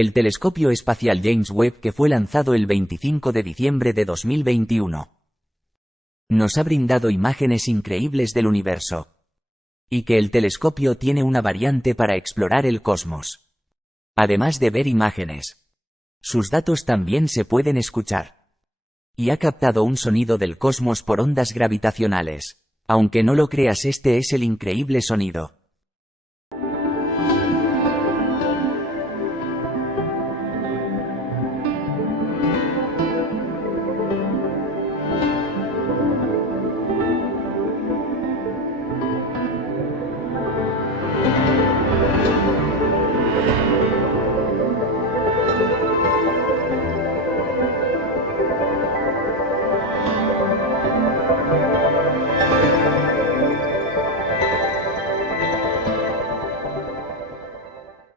El telescopio espacial James Webb, que fue lanzado el 25 de diciembre de 2021, nos ha brindado imágenes increíbles del universo. Y que el telescopio tiene una variante para explorar el cosmos. Además de ver imágenes, sus datos también se pueden escuchar. Y ha captado un sonido del cosmos por ondas gravitacionales. Aunque no lo creas, este es el increíble sonido